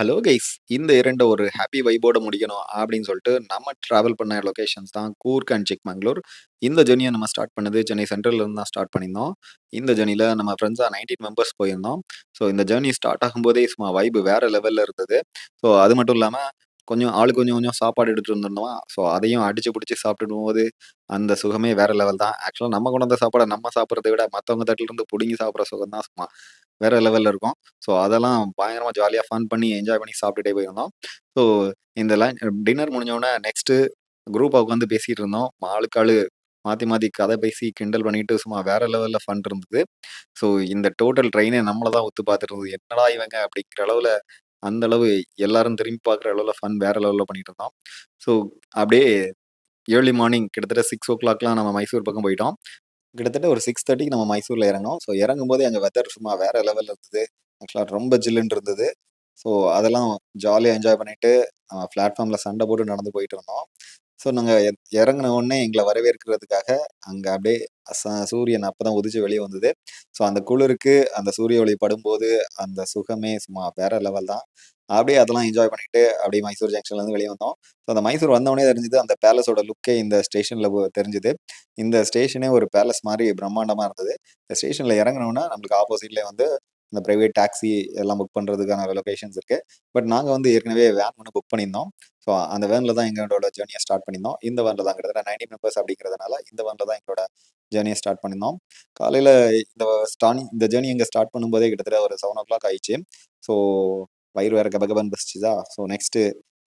Hello guys! இந்த 2 ஒரு happy வைபோட முடிக்கணும் அப்படின்னு சொல்லிட்டு, நம்ம டிராவல் பண்ண லொகேஷன்ஸ் தான் கூர்க் அண்ட் சிக்மங்களூர். இந்த ஜர்னிய நம்ம ஸ்டார்ட் பண்ணது சென்னை சென்ட்ரல்ல இருந்து தான் ஸ்டார்ட் பண்ணியிருந்தோம். இந்த ஜர்னில நம்ம ஃப்ரெண்ட்ஸா 19 மெம்பர்ஸ் போயிருந்தோம். ஸோ இந்த ஜர்னி ஸ்டார்ட் ஆகும்போதே சும்மா வைப் வேற லெவல்ல இருந்தது. ஸோ அது மட்டும் இல்லாம, கொஞ்சம் ஆளுக்கு கொஞ்சம் கொஞ்சம் சாப்பாடு எடுத்துட்டு வந்திருந்தோமா, ஸோ அதையும் அடிச்சு புடிச்சு சாப்பிட்டுடும்போது, அந்த சுகமே வேற லெவல் தான். ஆக்சுவலா நம்ம கொண்டு வந்த சாப்பாட நம்ம சாப்பிடுறத விட, மத்தவங்க தட்டுலருந்து புடுங்கி சாப்பிடுற சுகம் தான் சும்மா வேற லெவல்ல இருக்கும். ஸோ அதெல்லாம் பயங்கரமா ஜாலியா ஃபன் பண்ணி, என்ஜாய் பண்ணி சாப்பிட்டுட்டே போயிருந்தோம். ஸோ இந்த டின்னர் முடிஞ்சோனே நெக்ஸ்ட்டு குரூப்பா உட்காந்து பேசிட்டு இருந்தோம். ஆளுக்கு ஆளு மாத்தி மாத்தி கதை பேசி, கிண்டல் பண்ணிட்டு சும்மா வேற லெவல்ல ஃபன் இருந்தது. ஸோ இந்த டோட்டல் ட்ரெயினே நம்மள தான் உத்து பார்த்துட்டு இருந்தது. என்னடா இவங்க அப்படிங்கிற அளவுல, அந்த அளவு எல்லாரும் திரும்பி பார்க்குற அளவுல ஃபன் வேற லெவல்ல பண்ணிட்டு இருந்தோம். ஸோ அப்படியே ஏர்லி மார்னிங் கிட்டத்தட்ட 6:00லாம் நம்ம மைசூர் பக்கம் போயிட்டோம். கிட்டத்தட்ட ஒரு 6:30க்கு நம்ம மைசூர்ல இறங்குனோம். ஸோ இறங்கும்போதே அங்க வெதர் சும்மா வேற லெவல்ல இருந்தது. ஆக்சுவலா ரொம்ப ஜில்லுன்னு இருந்தது. ஸோ அதெல்லாம் ஜாலியா என்ஜாய் பண்ணிட்டு, பிளாட்ஃபார்ம்ல சண்டை போட்டு நடந்து போயிட்டு இருந்தோம். ஸோ நாங்க இறங்குன உடனே எங்கள வரவேற்கிறதுக்காக, அங்க அப்படியே சூரியன் அப்பதான் உதிச்சு வெளிய வந்தது. ஸோ அந்த குளிருக்கு அந்த சூரிய ஒளி படும்போது, அந்த சுகமே சும்மா வேற லெவல் தான். அப்படியே அதெல்லாம் என்ஜாய் பண்ணிட்டு, அப்படியே மைசூர் ஜங்ஷன்லேருந்து வெளிய வந்தோம். ஸோ அந்த மைசூர் வந்தவுனே தெரிஞ்சது, அந்த பேலஸோட லுக்கே இந்த ஸ்டேஷன்ல தெரிஞ்சது. இந்த ஸ்டேஷனே ஒரு பேலஸ் மாரி பிரம்மாண்டமா இருந்தது. இந்த ஸ்டேஷன்ல இறங்குனோம்னா, நம்மளுக்கு ஆப்போசிட்லயே வந்து இந்த பிரைவேட் டாக்ஸி எல்லாம் புக் பண்றதுக்கான லொகேஷன்ஸ் இருக்கு. பட் நாங்க வந்து ஏற்கனவே வேன் ஒண்ணு புக் பண்ணியிருந்தோம். ஸோ அந்த வேன்ல தான் எங்களோட ஜர்னிய ஸ்டார்ட் பண்ணியிருந்தோம். இந்த வேன்ல தான் கிட்டத்தட்ட 90 மெம்பர்ஸ் அப்படிங்கிறதுனால, இந்த வேன்ல தான் எங்களோட ஜர்னிய ஸ்டார்ட் பண்ணியிருந்தோம். காலையில இந்த இந்த ஜர்னி இங்க ஸ்டார்ட் பண்ணும்போதே கிட்டத்தட்ட ஒரு 7:00 ஆயிடுச்சு. ஸோ வயிறு வேற கபகபன்னு பசிச்சுதா, ஸோ நெக்ஸ்ட்டு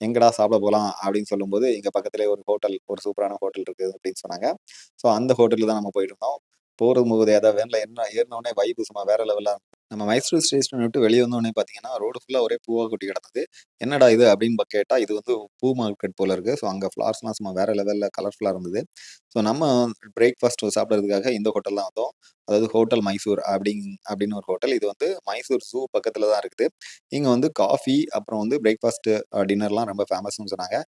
எங்கடா சாப்பிட போலாம் அப்படின்னு சொல்லும்போது, இங்க பக்கத்திலேயே ஒரு ஹோட்டல், ஒரு சூப்பரான ஹோட்டல் இருக்கு அப்படின்னு சொன்னாங்க. ஸோ அந்த ஹோட்டலுக்கு தான் நம்ம போயிட்டு இருந்தோம். போகும்போது அதான் வேன்ல ஏறுன உடனே வைப் சும்மா வேற லெவல்ல நம்ம மைசூர் ஸ்டேஷன விட்டு வெளிய வந்தோனே பார்த்தீங்கன்னா, ரோடு ஃபுல்லா ஒரே பூவா கொட்டி கிடந்தது. என்னடா இது அப்படின்னு கேட்டா, இது வந்து பூ மார்க்கெட் போல இருக்கு. ஸோ அங்க ஃப்ளார்ஸ்லாம் சும்மா வேற லெவல்ல கலர்ஃபுல்லா இருந்தது. ஸோ நம்ம பிரேக்ஃபாஸ்ட் சாப்பிடுறதுக்காக இந்த ஹோட்டல் தான் வந்தோம். அதாவது ஹோட்டல் மைசூர் அப்படின்னு ஒரு ஹோட்டல். இது வந்து மைசூர் ஜூ பக்கத்துல தான் இருக்குது. இங்க வந்து காஃபி, அப்புறம் வந்து பிரேக்ஃபாஸ்ட், டின்னர்லாம் ரொம்ப ஃபேமஸ்ன்னு சொன்னாங்க.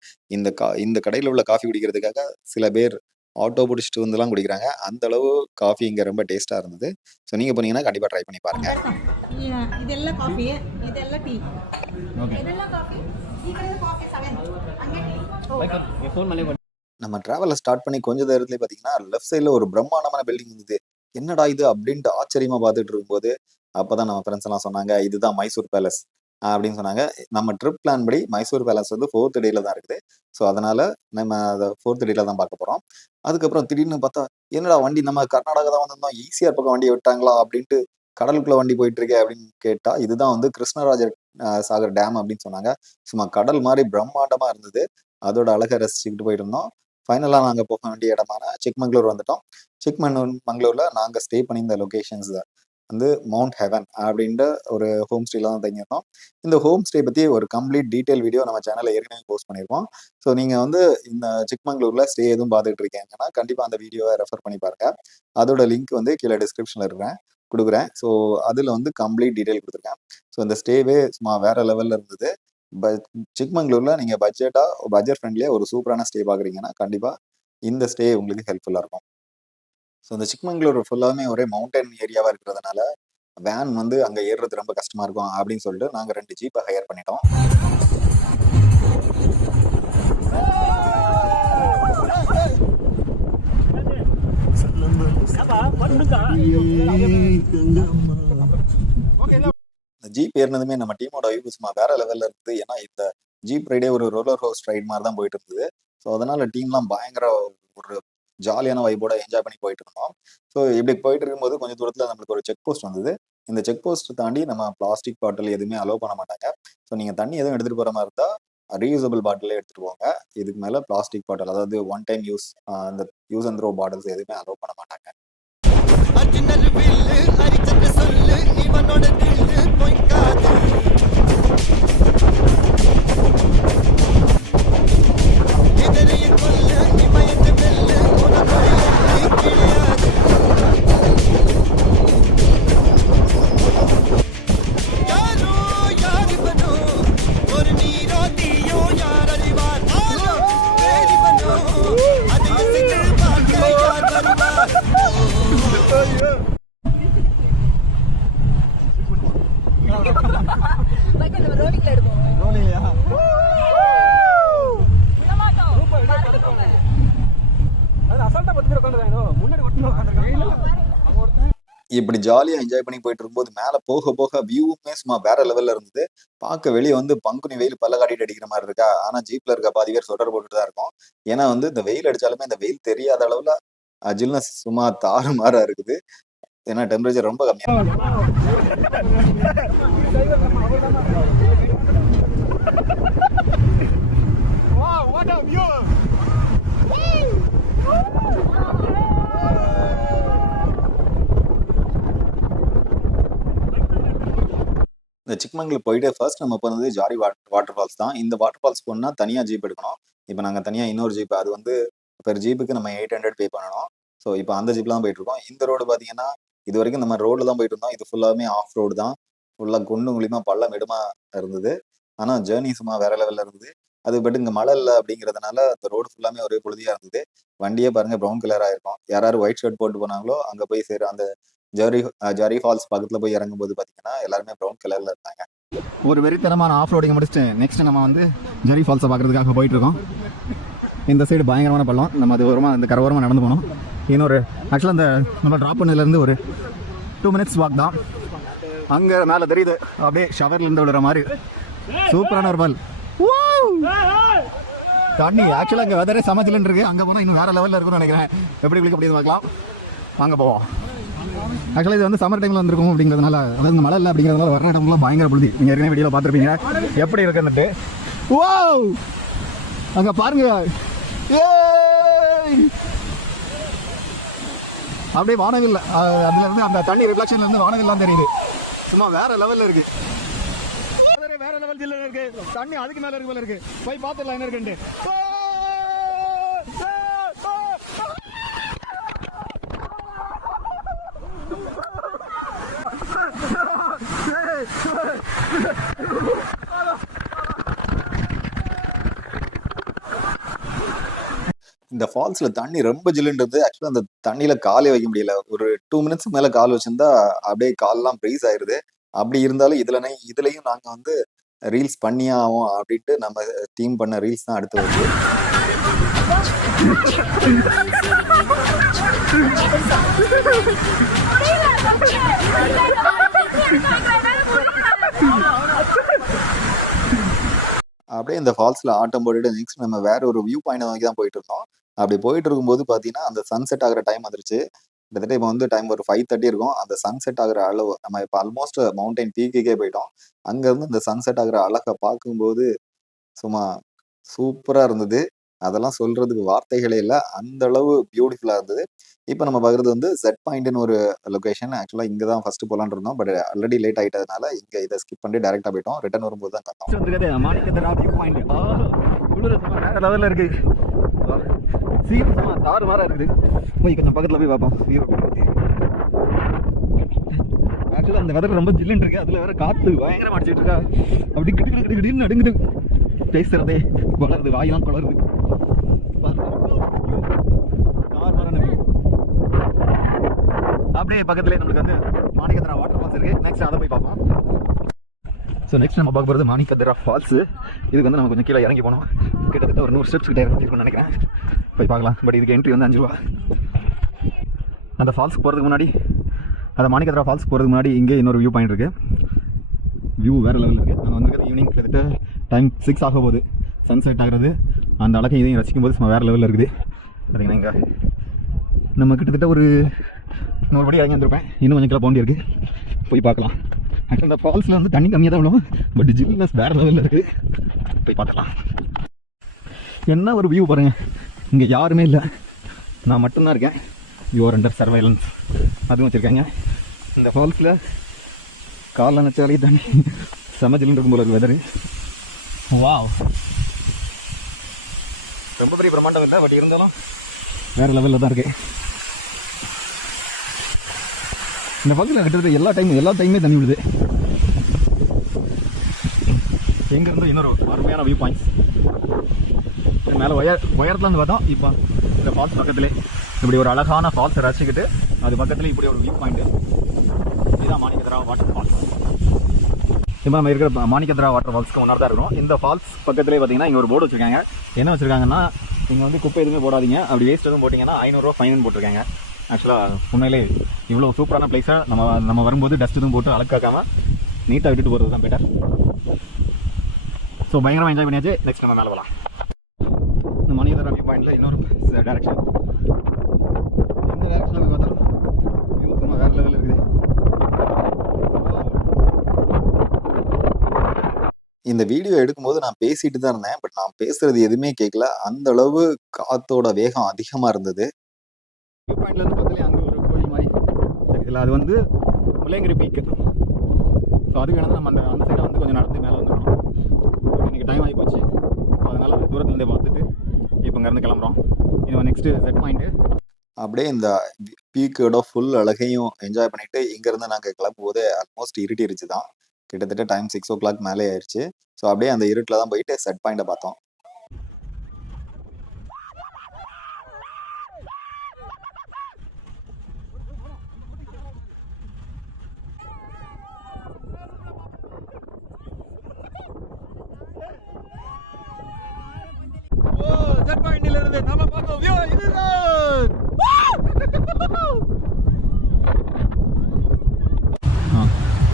இந்த கடையில உள்ள காஃபி குடிக்கிறதுக்காக சில பேர் ஆட்டோ புடிச்சுட்டு வந்துலாம் குடிக்கிறாங்க. அந்த அளவு காஃபி இங்க ரொம்ப டேஸ்ட்டா இருந்தது. ஸோ நீங்க போனீங்கன்னா கண்டிப்பா ட்ரை பண்ணி பாருங்க. ಇದೆಲ್ಲ ಕಾಫಿ ಇದೆಲ್ಲ ಟೀ ಇದೆಲ್ಲ ಕಾಫಿ ಈ ಕಡೆ ಕಾಫಿ 7 ಹಂಗೆ ಟೀ நம்ம டிராவல ஸ்டார்ட் பண்ணி கொஞ்ச நேரத்திலேயே பார்த்தீங்கன்னா, லெஃப்ட் சைட்ல ஒரு பிரம்மாண்டமான பில்டிங் இருந்தது. என்னடா இது அப்படின்ட்டு ஆச்சரியமா பார்த்துட்டு இருக்கும்போது, அப்பதான் நம்ம ஃப்ரெண்ட்ஸ் எல்லாம் சொன்னாங்க, இதுதான் மைசூர் பேலஸ் அப்படின்னு சொன்னாங்க. நம்ம ட்ரிப் பிளான் படி மைசூர் பேலஸ் வந்து 4த் டேல தான் இருக்குது. ஸோ அதனால நம்ம அத 4த் டேல தான் பார்க்க போறோம். அதுக்கப்புறம் திடீர்னு பார்த்தா, என்னடா வண்டி நம்ம கர்நாடகா தான் வந்திருந்தோம், ஈசிஆர் பக்கம் வண்டிய விட்டாங்களா அப்படின்ட்டு கடலுக்குள்ள வண்டி போயிட்டு இருக்கே அப்படின்னு கேட்டா, இதுதான் வந்து கிருஷ்ணராஜர் சாகர் டேம் அப்படின்னு சொன்னாங்க. சும்மா கடல் மாரி பிரம்மாண்டமா இருந்தது. அதோட அழக ரசிச்சுக்கிட்டு போயிட்டு இருந்தோம். ஃபைனலா நாங்க போக வேண்டிய இடமான சிக்மங்களூர் வந்துட்டோம். மங்களூர்ல நாங்க ஸ்டே பண்ணியிருந்த லொகேஷன்ஸ் வந்து மவுண்ட் ஹெவன் அப்படின்ற ஒரு ஹோம் ஸ்டேல தான் தங்கியிருந்தோம். இந்த ஹோம் ஸ்டே பத்தி ஒரு கம்ப்ளீட் டீடைல் வீடியோ நம்ம சேனல்ல ஏற்கனவே போஸ்ட் பண்ணியிருக்கோம். ஸோ நீங்க வந்து இந்த சிக்மங்களூர்ல ஸ்டே எதுவும் பார்த்துட்டு இருக்கீங்கன்னா, கண்டிப்பா அந்த வீடியோவை ரெஃபர் பண்ணி பாருங்க. அதோட லிங்க் வந்து கீழே டிஸ்கிரிப்ஷன்ல குடுக்குறேன். ஸோ அதுல வந்து கம்ப்ளீட் டீடைல் குடுத்துருக்கேன். ஸோ இந்த ஸ்டேவே சும்மா வேற லெவல்ல இருந்தது. பட் சிக்மங்களூர்ல நீங்க பட்ஜெட் ஃப்ரெண்ட்லியா ஒரு சூப்பரான ஸ்டே பார்க்குறீங்கன்னா, கண்டிப்பா இந்த ஸ்டே உங்களுக்கு ஹெல்ப்ஃபுல்லா இருக்கும். ஸோ இந்த சிக்மங்களூர் ஃபுல்லாவுமே ஒரே மவுண்டன் ஏரியாவா இருக்கிறதுனால, வேன் வந்து அங்க ஏறுறது ரொம்ப கஷ்டமா இருக்கும் அப்படின்னு சொல்லிட்டு, நாங்க 2 ஜீப்ப ஹையர் பண்ணிட்டோம். இந்த ஜீப் ஏறுனதுமே நம்ம டீமோட வைப் சும்மா வேற லெவல்ல இருந்தது. ஏன்னா இந்த ஜீப் ரைடே ஒரு ரோலர் கோஸ்டர் ரைட் மாரி தான் போயிட்டு இருந்தது. ஸோ அதனால டீம்லாம் பயங்கர ஒரு ஜாலியான வைபோட என்ஜாய் பண்ணி போயிட்டு இருந்தோம். ஸோ இப்படி போயிட்டு இருக்கும்போது கொஞ்சம் தூரத்துல நம்மளுக்கு ஒரு செக் போஸ்ட் வந்தது. இந்த செக் போஸ்ட் தாண்டி நம்ம பிளாஸ்டிக் பாட்டில் எதுவுமே அலோவ் பண்ண மாட்டாங்க. ஸோ நீங்க தண்ணி எதுவும் எடுத்துட்டு போற மாரி இருந்தா, ரீயூசபிள் பாட்டிலே எடுத்துட்டு போங்க. இதுக்கு மேல பிளாஸ்டிக் பாட்டில், அதாவது ஒன் டைம் யூஸ், அந்த யூஸ் அண்ட் த்ரோ பாட்டில்ஸ் எதுவுமே அலோவ் பண்ண மாட்டாங்க. அர்ஜுனர் வில்லு ஹரிச்சந்திர சொல்லு இவனோட தில்லு பொய்க்காது எதிரைய கொல்லு இமயத்து வெல்லு உனக்கு கிடையாது யாரோ யாரிவனோ ஒரு நீரோ தீயோ யார் அறிவார் ஆரோ தேடிவனோ அது இசைத்து பார்க்க யார் வருவார் இப்படி ஜாலியா என்ஜாய் பண்ணி போயிட்டு இருக்கும்போது மேல போக போக வியூவுமே சும்மா வேற லெவல்ல இருந்தது. பார்க்க வெளிய வந்து பங்குனி வெயில் பல்ல காட்டிட்டு அடிக்கிற மாதிரி இருக்கா. ஆனா ஜீப்ல இருக்க பாதி பேர் ஸ்வெட்டர் போட்டுட்டு தான் இருக்கோம். ஏன்னா வந்து இந்த வெயில் அடிச்சாலுமே இந்த வெயில் தெரியாத அளவுல ஜில்னஸ் சும்மா தாறுமாறா இருக்குது. ஏன்னா டெம்பரேச்சர் ரொம்ப கம்மியா இருக்கு. இந்த சிக்மங்களூர் போயிட்டு ஃபர்ஸ்ட் நம்ம போனது ஜாரி வாட்டர் ஃபால்ஸ் தான். இந்த வாட்டர் ஃபால்ஸ் போனா தனியா ஜீப் எடுக்கணும். இப்போ நாங்க தனியா இன்னொரு ஜீப் அது வந்து பெர் ஜீப்புக்கு நம்ம 800 பே பண்ணணும். ஸோ இப்போ அந்த ஜீப்ல தான் போயிட்டு இருக்கோம். இந்த ரோடு பார்த்தீங்கன்னா இது வரைக்கும் நம்ம ரோட்ல தான் போயிட்டு இருந்தோம். இது ஃபுல்லாமே ஆஃப் ரோடு தான். ஃபுல்லா குண்டும் குழியுமா பள்ளம் இடமா இருந்தது. ஆனா ஜேர்னி சும்மா வேற லெவல்ல இருந்தது. அது பட் இங்க மழை இல்லை அப்படிங்கிறதுனால அந்த ரோடு ஃபுல்லாமே ஒரே புழுதியா இருந்தது. வண்டியே பாருங்க ப்ரௌன் கலரா இருக்கும். யாராரு ஒயிட் ஷர்ட் போட்டு போனாங்களோ அங்க போய் சேர அந்த ஜரி ஃபால்ஸ் பக்கத்துல போய் இறங்கும்போது பாத்தீங்கன்னா எல்லாருமே ப்ரௌன் கலர்ல இருந்தாங்க. ஒரு வெறித்தனமான ஆஃப் ரோடிங் முடிச்சுட்டு நெக்ஸ்ட் நம்ம வந்து ஜெரி ஃபால்ஸை பார்க்கறதுக்காக போயிட்டு இருக்கோம். இந்த சைடு பயங்கரமான பள்ளம். நம்ம அது ஓரமாக இந்த கரை ஓரமாக நடந்து போனோம். இன்னொரு ஆக்சுவலாக அந்த நம்ம ட்ராப் பண்ணதுலேருந்து ஒரு 2 minutes வாக் தான். அங்கே மேலே தெரியுது அப்படியே ஷவர்லேருந்து விடுற மாதிரி சூப்பரான ஒரு பல். தண்ணி ஆக்சுவலாக அங்கே வெதரே சமைச்சலன்னு இருக்கு. அங்கே போனால் இன்னும் வேறு லெவலில் இருக்குன்னு நினைக்கிறேன். எப்படி குளிக்க முடியுது பார்க்கலாம். வாங்க போவோம். ஆக்சுவலாக இது வந்து சம்மர் டைமில் வந்திருக்கும் அப்படிங்கிறதுனால, அதாவது மழை இல்லை அப்படிங்கிறதுனால வர இடம்லாம் பயங்கர பொழுது. நீங்கள் ஏற்கனவே வீடியோவில் பார்த்துருப்பீங்க எப்படி இருக்குன்னுட்டு. ஓ அங்கே பாருங்க, அப்படியே வானவில் அதுலேருந்து அந்த தண்ணி ரிஃப்ளெக்ஷன்லேருந்து வானவில்லாம் தெரியுது. சும்மா வேற லெவலில் இருக்கு. வேற லெவல் ஜில்ல இருக்கு. தண்ணி அதுக்கு மேலே இருக்கு போல இருக்கு. போய் பார்த்துடலாம் என்ன இருக்குன்ட்டு. இந்த ஃபால்ஸ்ல தண்ணி ரொம்ப ஜில்லுன்றது. ஆக்சுவலா அந்த தண்ணியில காலே வைக்க முடியல. ஒரு 2 minutes மேல கால் வச்சிருந்தா அப்படியே கால்லாம் ஃப்ரீஸ் ஆயிருது. அப்படி இருந்தாலும் இதுலயும் நாங்க வந்து ரீல்ஸ் பண்ணியே ஆகும் அப்படின்ட்டு நம்ம டீம் பண்ண ரீல்ஸ் தான் அடுத்து வருது. அப்படியே இந்த ஃபால்ஸ்ல ஆட்டம் போட்டுட்டு நெக்ஸ்ட் நம்ம வேற ஒரு வியூ பாயிண்ட் நோக்கி தான் போயிட்டு இருந்தோம். அப்படி போயிட்டு இருக்கும்போது பாத்தீங்கன்னா அந்த சன்செட் ஆகிற டைம் வந்துருச்சு. கிட்டத்தட்ட இப்போ வந்து டைம் ஒரு 5:30 இருக்கும். அந்த சன்செட் ஆகிற அளவு நம்ம இப்போ ஆல்மோஸ்ட் மவுண்டைன் பீக்குக்கே போயிட்டோம். அங்க இருந்து இந்த சன்செட் ஆகிற அழகை பார்க்கும்போது சும்மா சூப்பரா இருந்தது. அதெல்லாம் சொல்றதுக்கு வார்த்தைகளே இல்லை. அந்த அளவு பியூட்டிஃபுல்லா இருந்தது. இப்போ நம்ம பார்க்குறது வந்து செட் பாயிண்ட்னு ஒரு லொகேஷன். ஆக்சுவலா இங்க தான் ஃபர்ஸ்ட் போலான்னு இருந்தோம். பட் ஆல்ரெடி லேட் ஆயிட்டதுனால இங்க இதை ஸ்கிப் பண்ணி டைரக்டா போயிட்டோம். ரிட்டர்ன் வரும்போது தான் கத்தோம். மாணிக்கத்தரா வியூ பாயிண்ட் வேற லெவலில் இருக்கு. சீன் சும்மா தாறு மாறா இருக்குது. போய் கொஞ்சம் பக்கத்தில் போய் பார்ப்போம். ஆக்சுவலாக அந்த வெதர் ரொம்ப ஜில்லுன்னு இருக்கு. அதில் வேற காற்று பயங்கரமாக அடிச்சிட்டு இருக்கா. அப்படி கிட்டு நடுங்குது. பேசுறதே வளருது, வாயெல்லாம் குளருது. அப்படியே பக்கத்துலேயே நம்மளுக்கு வந்து மாணிக்கத்தரா வாட்டர் ஃபால்ஸ் இருக்கு. நெக்ஸ்ட் அதை போய் பார்ப்போம். ஸோ நெக்ஸ்ட் நம்ம பார்க்க போகிறது மாணிக்கத்தரா ஃபால்ஸு. இதுக்கு வந்து நம்ம கொஞ்சம் கீழே இறங்கி போனோம். கிட்டத்தட்ட ஒரு 100 ஸ்டெப்ஸ் கிட்ட இறங்கிருக்கும்னு நினைக்கிறேன். போய் பார்க்கலாம். பட் இதுக்கு என்ட்ரி வந்து 5 ரூபா. அந்த ஃபால்ஸுக்கு போகிறதுக்கு முன்னாடி, அந்த மாணிக்கத்தரா ஃபால்ஸுக்கு போகிறதுக்கு முன்னாடி இங்கே இன்னொரு வியூ பாயிண்ட் இருக்குது. வியூ வேறு லெவலில் இருக்குது. நாங்கள் வந்து ஈவினிங் கிட்டத்தட்ட டைம் 6 ஆக போகுது. சன்செட் ஆகிறது அந்த அழகை இதையும் ரசிக்கும் போது சும்மா வேறு லெவலில் இருக்குது. பார்த்தீங்கன்னா இங்கே நம்ம கிட்டத்தட்ட ஒரு 100 படி இறங்கி வந்துருப்பேன். இன்னும் கொஞ்சம் கிலோ போண்டி இருக்குது. போய் பார்க்கலாம். ஆக்சுவலாக இந்த ஃபால்ஸில் வந்து தண்ணி கம்மியாக தான் விழும். பட் ஜில்னஸ் வேறு லெவலில் இருக்குது. போய் பார்த்துக்கலாம். என்ன ஒரு வியூ பாருங்கள். இங்கே யாருமே இல்லை, நான் மட்டும்தான் இருக்கேன். யுவர் அண்டர் சர்வைலன்ஸ் அதுவும் வச்சுருக்காங்க. இந்த ஃபால்ஸில் காலில் நினச்சாலே தண்ணி செம ஜில்லுன்னு இருக்கும் போல இருக்கு வெதரு. வாவ், ரொம்ப பெரிய பிரம்மாண்டம் இல்லை. பட் இருந்தாலும் வேறு லெவலில் தான் இருக்குது. இந்த பக்கத்தில் கிட்டத்தட்ட எல்லா டைமே தண்ணி விடுது. எங்கேருந்து இன்னொரு அருமையான வியூ பாயிண்ட்ஸ். மேலே உயரத்தில் வந்து பார்த்தோம். இப்போ இந்த ஃபால்ஸ் பக்கத்துலேயே இப்படி ஒரு அழகான ஃபால்ஸை ரசிச்சுக்கிட்டு அது பக்கத்தில் இப்படி ஒரு வியூ பாயிண்ட்டு. இதுதான் மாணிக்கத்தரா வாட்டர் ஃபால்ஸ். இப்போ நம்ம இருக்கிற மாணிக்கத்ரா வாட்டர் ஃபால்ஸ்க்கு முன்னாடி தான் இருக்கும். இந்த ஃபால்ஸ் பக்கத்துலேயே பார்த்தீங்கன்னா இங்கே ஒரு போர்டு வச்சுருக்காங்க. என்ன வச்சுருக்காங்கன்னா, நீங்கள் வந்து குப்பை எதுவுமே போடாதீங்க, அப்படி வேஸ்ட் எதுவும் போட்டிங்கன்னா 500 ரூபா ஃபைன் போட்டிருக்காங்க. ஆக்சுவலாக உண்மையிலே இவ்வளோ சூப்பரான பிளேஸாக நம்ம வரும்போது டஸ்ட் எதுவும் போட்டு அழுக்காக்காமல் நீட்டாக விட்டுட்டு போகிறது தான் பெட்டர். ஸோ பயங்கரமாக என்ஜாய் பண்ணியாச்சு. நெக்ஸ்ட் நம்ம மேலே போகலாம். இந்த மாணிக்கத்ரா வியூ பாயிண்டில் இன்னொரு டேரக்ஷன், எந்த டேரக்ஷனில் போய் பார்த்தாலும் வியூ சும்மா வேறு லெவலில் இருக்குது. இந்த வீடியோ எடுக்கும்போது நான் பேசிட்டு தான் இருந்தேன். பட் நான் பேசுறது எதுவுமே கேட்கல. அந்த அளவு காத்தோட வேகம் அதிகமா இருந்தது. வியூ பாயிண்ட்லேருந்து பார்த்தாலே அங்கே ஒரு கோயில் மாதிரி இருக்குல்ல, அது வந்து முல்லையங்கிரி பீக்கு. ஸோ அதுக்கு வேணால் நம்ம அந்த சைடை வந்து கொஞ்சம் நடந்து மேலே வந்துடணும். இன்றைக்கி டைம் ஆகி போச்சு. ஸோ அதனால் அது தூரத்துலேருந்தே பார்த்துட்டு இப்போ இங்கேருந்து கிளம்புறோம். இது நெக்ஸ்ட்டு செட் பாயிண்ட்டு. அப்படியே இந்த பீக்கோட ஃபுல் அழகையும் என்ஜாய் பண்ணிட்டு இங்கேருந்து நாங்கள் கிளம்பும்போது ஆல்மோஸ்ட் இருட்டிருச்சு தான். கிட்டத்தட்ட டைம் 6 o'clock மேலே ஆயிடுச்சு. ஸோ அப்படியே அந்த இருட்டில் தான் போயிட்டு செட் பாயிண்ட்டை பார்த்தோம். செட் பாயிண்டில் இருந்து நம்ம பார்க்கும் வியூ இதுதான்.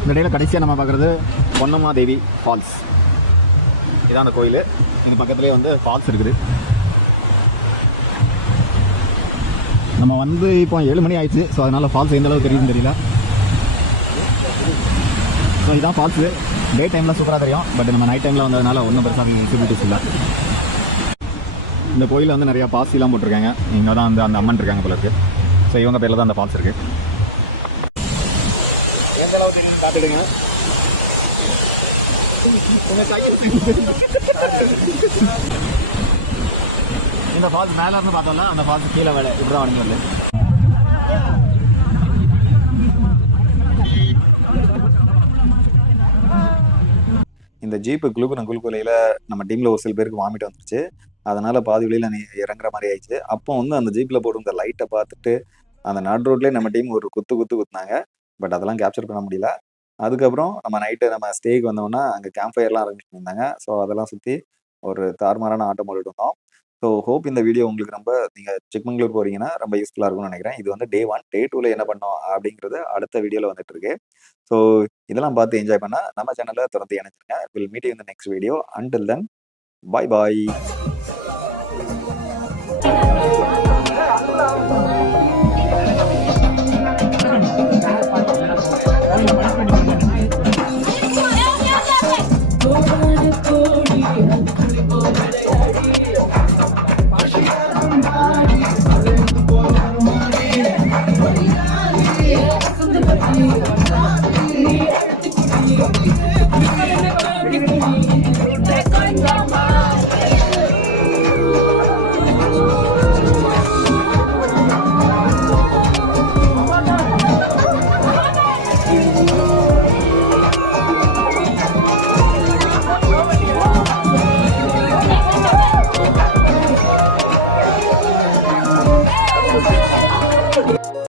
இந்த இடையில கடைசியாக நம்ம பார்க்குறது பொன்னம்மாதேவி ஃபால்ஸ். இதான் அந்த கோயில். இது பக்கத்துலேயே வந்து ஃபால்ஸ் இருக்குது. நம்ம வந்து இப்போ 7 மணி ஆயிடுச்சு. ஸோ அதனால் ஃபால்ஸ் எந்த அளவுக்கு தெரியுதுன்னு தெரியல. ஸோ இதான் ஃபால்ஸு. டே டைமில் சூப்பராக தெரியும். பட் நம்ம நைட் டைமில் வந்ததுனால ஒன்றும் பெருசாக விசிபிலிட்டிஸ் இல்லை. இந்த கோயிலில் வந்து நிறையா பாசிலாம் போட்டிருக்காங்க. இங்கே தான் வந்து அந்த அம்மன் இருக்காங்க போல இருக்குது. ஸோ இவங்க பேரில் தான் அந்த ஃபால்ஸ் இருக்குது. எந்த அளவுக்கு தெரியும் காட்டுடுங்க. இந்த ஃபால்ஸ் மேலே இருந்து பார்த்தோம்னா அந்த ஃபால்ஸ் கீழே வேலை இப்படி தான் வணங்கி வருது. இந்த ஜீப்பு குலுக்குலையில் நம்ம டீமில் ஒரு சில பேருக்கு வாமிட் வந்துருச்சு. அதனால பாதி வழியில் இறங்குற மாதிரி ஆயிடுச்சு. அப்போ வந்து அந்த ஜீப்பில் போட்டிருந்த லைட்டை பார்த்துட்டு அந்த நடு ரோட்லேயே நம்ம டீம் ஒரு குத்துனாங்க. பட் அதெல்லாம் கேப்சர் பண்ண முடியல. அதுக்கப்புறம் நம்ம நைட்டு நம்ம ஸ்டேக்கு வந்தோம்னா அங்கே கேம்ப் ஃபயர்லாம் அரேஞ்ச் பண்ணியிருந்தாங்க. ஸோ அதெல்லாம் சுற்றி ஒரு தாறுமாறான ஆட்டம் போட்டுட்டு இருந்தோம். ஸோ ஹோப் இந்த வீடியோ உங்களுக்கு ரொம்ப, நீங்கள் சிக்மங்களூர் போகிறீங்கன்னா ரொம்ப யூஸ்ஃபுல்லாக இருக்கும்னு நினைக்கிறேன். இது வந்து Day 1. Day 2ல என்ன பண்ணோம் அப்படிங்கிறது அடுத்த வீடியோவில் வந்துட்டு இருக்கு. ஸோ இதெல்லாம் பார்த்து என்ஜாய் பண்ணால் நம்ம சேனலை தொடர்ந்து இணைச்சிருங்க. Will meet you in the next video. Until then, bye bye.